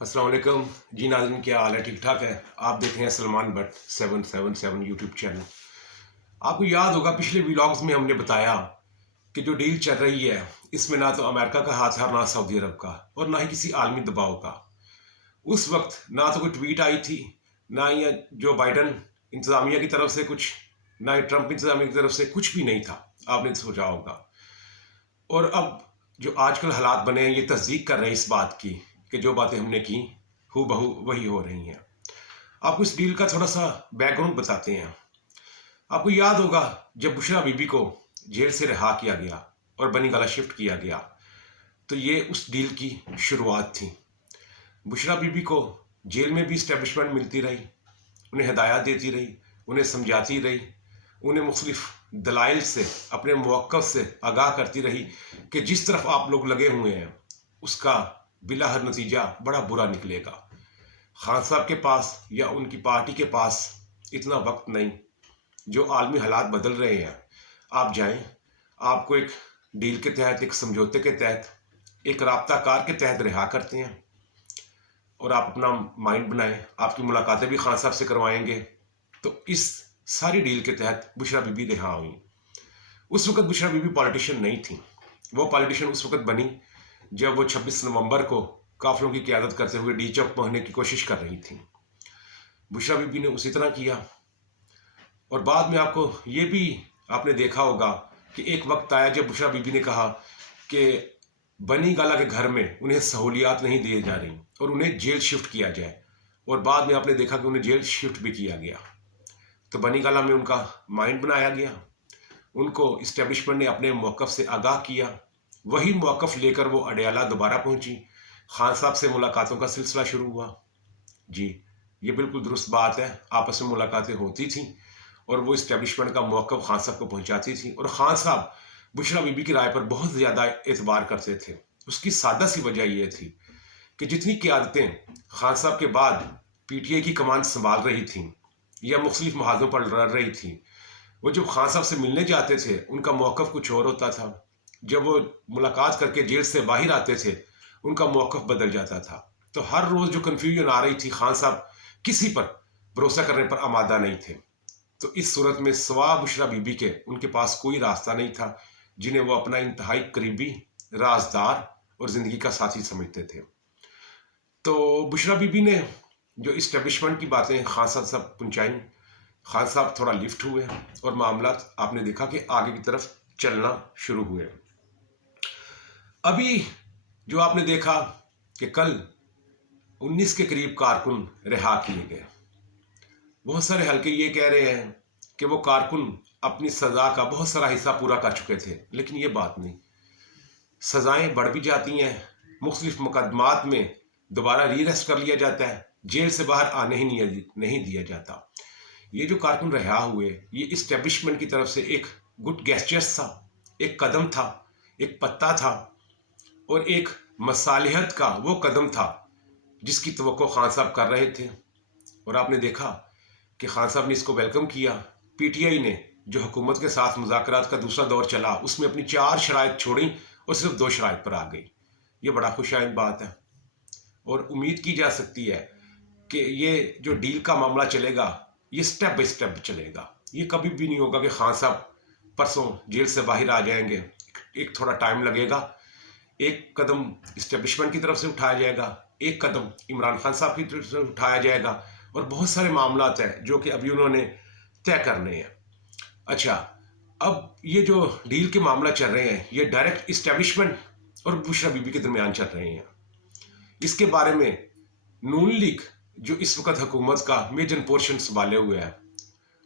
अस्सलाम वालेकुम जी नाज़रीन, क्या हाल है? ठीक ठाक है। आप देख रहे हैं सलमान बट 777 यूट्यूब चैनल। आपको याद होगा पिछले व्लॉग्स में हमने बताया कि जो डील चल रही है इसमें ना तो अमेरिका का हाथ है और ना सऊदी अरब का और ना ही किसी आलमी दबाव का। उस वक्त ना तो कोई ट्वीट आई थी, ना ही जो बाइडन इंतज़ामिया की तरफ से कुछ, ना ही ट्रंप इंतज़ामिया की तरफ से कुछ भी नहीं था। आपने सोचा होगा। और अब जो आजकल हालात बने हैं ये तस्दीक कर रहे हैं इस बात की कि जो बातें हमने की हू बहू वही हो रही हैं। आपको इस डील का थोड़ा सा बैकग्राउंड बताते हैं। आपको याद होगा जब बुशरा बीबी को जेल से रिहा किया गया और बनी गाला शिफ्ट किया गया, तो ये उस डील की शुरुआत थी। बुशरा बीबी को जेल में भी इस्टेब्लिशमेंट मिलती रही, उन्हें हिदायत देती रही, उन्हें समझाती रही, उन्हें मुख्तलिफ दलाइल से अपने मौक़िफ़ से आगाह करती रही कि जिस तरफ आप लोग लगे हुए हैं उसका बिलाहर नतीजा बड़ा बुरा निकलेगा। खान साहब के पास या उनकी पार्टी के पास इतना वक्त नहीं। जो आलमी हालात बदल रहे हैं, आप जाएं, आपको एक डील के तहत, एक समझौते के तहत, एक राब्ता कार के तहत रिहा करते हैं और आप अपना माइंड बनाएं। आपकी मुलाकातें भी खान साहब से करवाएंगे। तो इस सारी डील के तहत बुशरा बीबी रिहा हुई। उस वक्त बुशरा बीबी पॉलिटिशियन नहीं थी। वो पॉलिटिशियन उस वक्त बनी जब वो 26 नवंबर को काफिलों की क़यादत करते हुए डी चौक पहुंचने की कोशिश कर रही थी। बुशरा बीबी ने उसी तरह किया। और बाद में आपको ये भी आपने देखा होगा कि एक वक्त आया जब बुशरा बीबी ने कहा कि बनी गाला के घर में उन्हें सहूलियात नहीं दी जा रही और उन्हें जेल शिफ्ट किया जाए। और बाद में आपने देखा कि उन्हें जेल शिफ्ट भी किया गया। तो बनी गाला में उनका माइंड बनाया गया, उनको इस्टेब्लिशमेंट ने अपने मौक़िफ़ से आगाह किया। वही मौक़िफ़ लेकर वो अडयाला दोबारा पहुंची। खान साहब से मुलाकातों का सिलसिला शुरू हुआ। जी, ये बिल्कुल दुरुस्त बात है, आपस में मुलाकातें होती थीं और वो इस्टेब्लिशमेंट का मौक़िफ़ खान साहब को पहुंचाती थी। और खान साहब बुशरा बीबी की राय पर बहुत ज़्यादा एतबार करते थे। उसकी सादा सी वजह ये थी कि जितनी क़यादतें खान साहब के बाद PTI की कमान संभाल रही थीं या मुख्तलिफ महाजों पर लड़ रही थी, वो जब खान साहब से मिलने जाते थे उनका मौक़िफ़ कुछ और होता था। जब वो मुलाकात करके जेल से बाहर आते थे उनका मौक़िफ़ बदल जाता था। तो हर रोज़ जो कन्फ्यूजन आ रही थी, खान साहब किसी पर भरोसा करने पर आमादा नहीं थे। तो इस सूरत में सवा बुशरा बीबी के उनके पास कोई रास्ता नहीं था जिन्हें वो अपना इंतहाई करीबी राजदार और ज़िंदगी का साथी समझते थे। तो बुशरा बीबी ने जो इस्टेब्लिशमेंट की बातें खान साहब तक पहुँचाई, खान साहब थोड़ा लिफ्ट हुए और मामला आपने देखा कि आगे की तरफ चलना शुरू हुए। अभी जो आपने देखा कि कल 19 के करीब कारकुन रिहा किए गए। बहुत सारे हलके ये कह रहे हैं कि वो कारकुन अपनी सज़ा का बहुत सारा हिस्सा पूरा कर चुके थे, लेकिन ये बात नहीं। सज़ाएं बढ़ भी जाती हैं, मुख्तलिफ मुकदमात में दोबारा रीअरेस्ट कर लिया जाता है, जेल से बाहर आने ही नहीं दिया जाता। ये जो कारकुन रिहा हुए, ये इस्टेब्लिशमेंट की तरफ से एक गुड गेस्चर्स था, एक कदम था, एक पत्ता था और एक मसालिहत का वो कदम था जिसकी तवक्को खान साहब कर रहे थे। और आपने देखा कि खान साहब ने इसको वेलकम किया। PTI ने जो हुकूमत के साथ मुज़ाकरात का दूसरा दौर चला उसमें अपनी 4 शराइत छोड़ी और सिर्फ 2 शराइत पर आ गई। ये बड़ा खुशाइंद बात है और उम्मीद की जा सकती है कि ये जो डील का मामला चलेगा ये स्टेप बाय स्टेप चलेगा। ये कभी भी नहीं होगा कि खान साहब परसों जेल से बाहर आ जाएंगे। एक थोड़ा टाइम लगेगा, एक कदम इस्टेब्लिशमेंट की तरफ से उठाया जाएगा, एक कदम इमरान खान साहब की तरफ से उठाया जाएगा और बहुत सारे मामलात हैं जो कि अभी उन्होंने तय करने हैं। अच्छा, अब ये जो डील के मामला चल रहे हैं ये डायरेक्ट इस्टेब्लिशमेंट और बुशरा बीबी के दरमियान चल रहे हैं। इसके बारे में नून लीग जो इस वक्त हुकूमत का मेजर पोर्शन संभाले हुए है,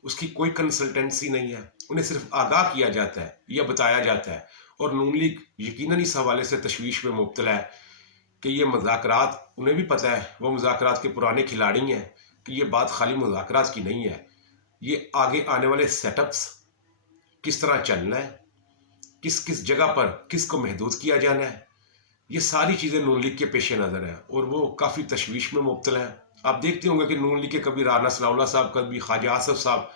उसकी कोई कंसल्टेंसी नहीं है। उन्हें सिर्फ आगाह किया जाता है या बताया जाता है और नून लीग यकीनन इस हवाले से तशवीश में मुब्तला है कि ये मुज़ाकरात, उन्हें भी पता है, वो मुज़ाकरात के पुराने खिलाड़ी हैं कि ये बात खाली मुज़ाकरात की नहीं है। ये आगे आने वाले सेटअप्स किस तरह चलना है, किस किस जगह पर किसको महदूद किया जाना है, ये सारी चीज़ें नून लीग के पेश नज़र हैं और वो काफ़ी तशवीश में मुब्तला है। आप देखते होंगे कि नून लीग के कभी राना सनाउल्लाह साहब, कभी ख्वाजा आसफ साहब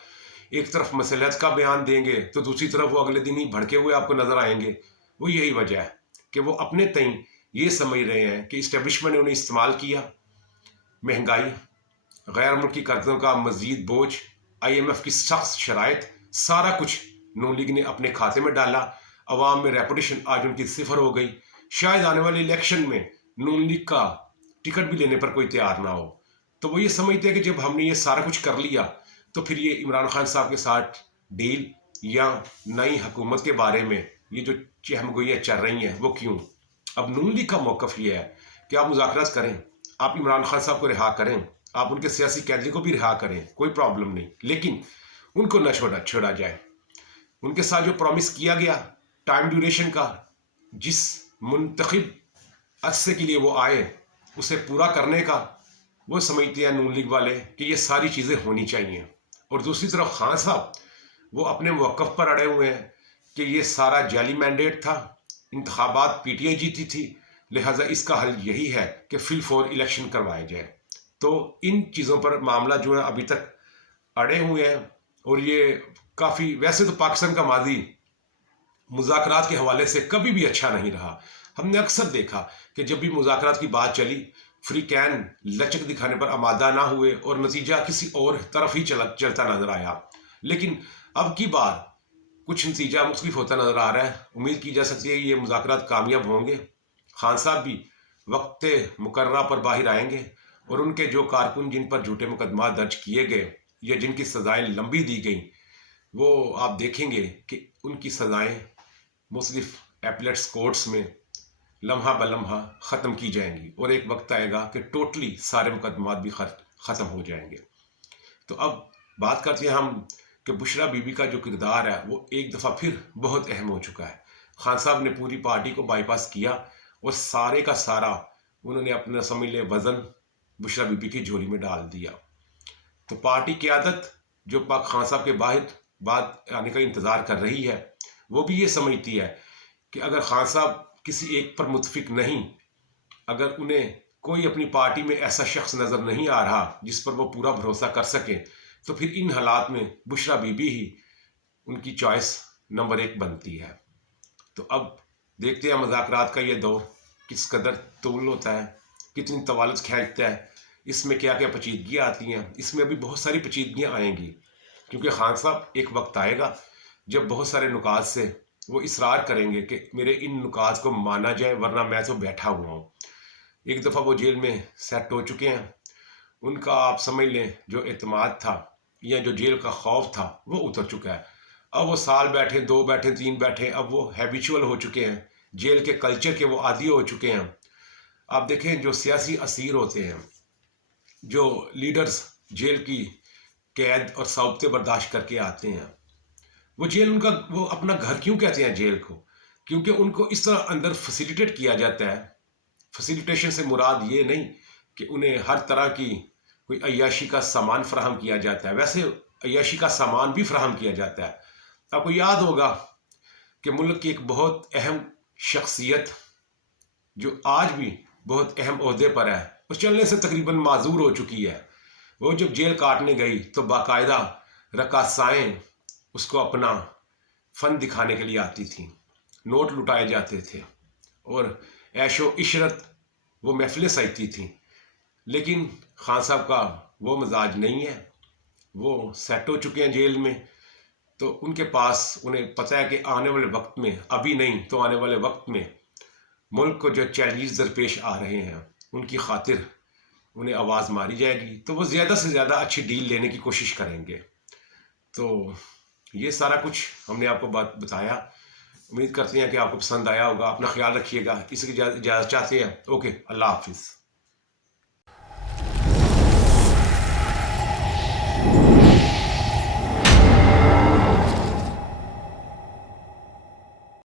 एक तरफ मसलहत का बयान देंगे तो दूसरी तरफ वो अगले दिन ही भड़के हुए आपको नज़र आएंगे। वो यही वजह है कि वो अपने तय ये समझ रहे हैं कि इस्टेब्लिशमेंट ने उन्हें इस्तेमाल किया महंगाई, गैर मुल्की कर्जों का मजीद बोझ, IMF की सख्त शराइत, सारा कुछ नून लीग ने अपने खाते में डाला। अवाम में रेपुटेशन आज उनकी सिफर हो गई। शायद आने वाले इलेक्शन में नून लीग का टिकट भी लेने पर कोई तैयार ना हो। तो वो ये समझते हैं कि जब हमने ये सारा कुछ कर लिया तो फिर ये इमरान खान साहब के साथ डील या नई हुकूमत के बारे में ये जो चहमगोइयाँ चल रही हैं वो क्यों। अब नून लीग का मौक़िफ़ ये है कि आप मुज़ाकरात करें, आप इमरान खान साहब को रिहा करें, आप उनके सियासी कैदी को भी रिहा करें, कोई प्रॉब्लम नहीं, लेकिन उनको न छोड़ा जाए। उनके साथ जो प्रॉमिस किया गया टाइम ड्यूरेशन का, जिस मुंतखब अरसे के लिए वो आए उसे पूरा करने का, वो समझते हैं नून लीग वाले कि ये सारी चीज़ें होनी चाहिए। और दूसरी तरफ खान साहब वो अपने मौक़िफ़ पर अड़े हुए हैं कि ये सारा जाली मैंडेट था, इंतखाबात PTI जीती थी, लिहाजा इसका हल यही है कि फिल फॉर इलेक्शन करवाए जाए। तो इन चीज़ों पर मामला जो है अभी तक अड़े हुए हैं। और ये काफ़ी, वैसे तो पाकिस्तान का माजी मुज़ाकरात के हवाले से कभी भी अच्छा नहीं रहा। हमने अक्सर देखा कि जब भी मुज़ाकरात की बात चली, फ्री कैन लचक दिखाने पर आमादा ना हुए और नतीजा किसी और तरफ ही चलता नजर आया। लेकिन अब की बार कुछ नतीजा मुख्तलिफ होता नजर आ रहा है। उम्मीद की जा सकती है ये मुज़ाकरात कामयाब होंगे। खान साहब भी वक्त मुकर्रा पर बाहर आएंगे और उनके जो कारकुन जिन पर झूठे मुकदमा दर्ज किए गए या जिनकी सज़ाएँ लंबी दी गई, वो आप देखेंगे कि उनकी सज़ाएँ मुख्तलिफ एपलेट्स कोर्ट्स में लम्हा बलम्हा ख़त्म की जाएंगी और एक वक्त आएगा कि टोटली सारे मुकदमात भी ख़त्म हो जाएंगे। तो अब बात करते हैं हम कि बुशरा बीबी का जो किरदार है वो एक दफ़ा फिर बहुत अहम हो चुका है। खान साहब ने पूरी पार्टी को बाईपास किया और सारे का सारा उन्होंने अपना समझ ले वज़न बुशरा बीबी की झोली में डाल दिया। तो पार्टी क़यादत जो पाक खान साहब के बाद आने का इंतज़ार कर रही है, वो भी ये समझती है कि अगर खान साहब किसी एक पर मुतफिक नहीं, अगर उन्हें कोई अपनी पार्टी में ऐसा शख्स नज़र नहीं आ रहा जिस पर वो पूरा भरोसा कर सके, तो फिर इन हालात में बुशरा बीबी ही उनकी चॉइस नंबर 1 बनती है। तो अब देखते हैं मुज़ाकरात का ये दौर किस कदर तूल होता है, कितनी तवालत खींचता है, इसमें क्या क्या पेचीदगियाँ आती हैं। इसमें अभी बहुत सारी पेचीदगियाँ आएंगी, क्योंकि खान साहब एक वक्त आएगा जब बहुत सारे नुकात से वो इसरार करेंगे कि मेरे इन नुकात को माना जाए, वरना मैं तो बैठा हुआ हूँ। एक दफ़ा वो जेल में सेट हो चुके हैं, उनका आप समझ लें जो एतमाद था या जो जेल का खौफ था वो उतर चुका है। अब वो साल बैठे, 2 बैठे, 3 बैठे, अब वो हैबिचुअल हो चुके हैं, जेल के कल्चर के वो आदी हो चुके हैं। आप देखें जो सियासी असीर होते हैं, जो लीडर्स जेल की कैद और सौबते बर्दाश्त करके आते हैं, वो जेल उनका, वो अपना घर क्यों कहते हैं जेल को? क्योंकि उनको इस तरह अंदर फैसिलिटेट किया जाता है। फैसिलिटेशन से मुराद ये नहीं कि उन्हें हर तरह की कोई अय्याशी का सामान फराहम किया जाता है, वैसे अय्याशी का सामान भी फराहम किया जाता है। आपको याद होगा कि मुल्क की एक बहुत अहम शख्सियत जो आज भी बहुत अहम ओहदे पर है और चलने से तकरीबन माजूर हो चुकी है, वो जब जेल काटने गई तो बाकायदा रकासाएँ उसको अपना फ़न दिखाने के लिए आती थी, नोट लुटाए जाते थे और ऐशो इशरत वो महफिलें सजती थी। लेकिन खान साहब का वो मिजाज नहीं है, वो सेट हो चुके हैं जेल में। तो उनके पास, उन्हें पता है कि आने वाले वक्त में, अभी नहीं तो आने वाले वक्त में मुल्क को जो चैलेंजेस दरपेश आ रहे हैं उनकी खातिर उन्हें आवाज़ मारी जाएगी, तो वो ज़्यादा से ज़्यादा अच्छी डील लेने की कोशिश करेंगे। तो ये सारा कुछ हमने आपको बात बताया। उम्मीद करते हैं कि आपको पसंद आया होगा। अपना ख्याल रखिएगा। इसकी इजाज़त चाहते हैं। ओके, अल्लाह हाफिज़।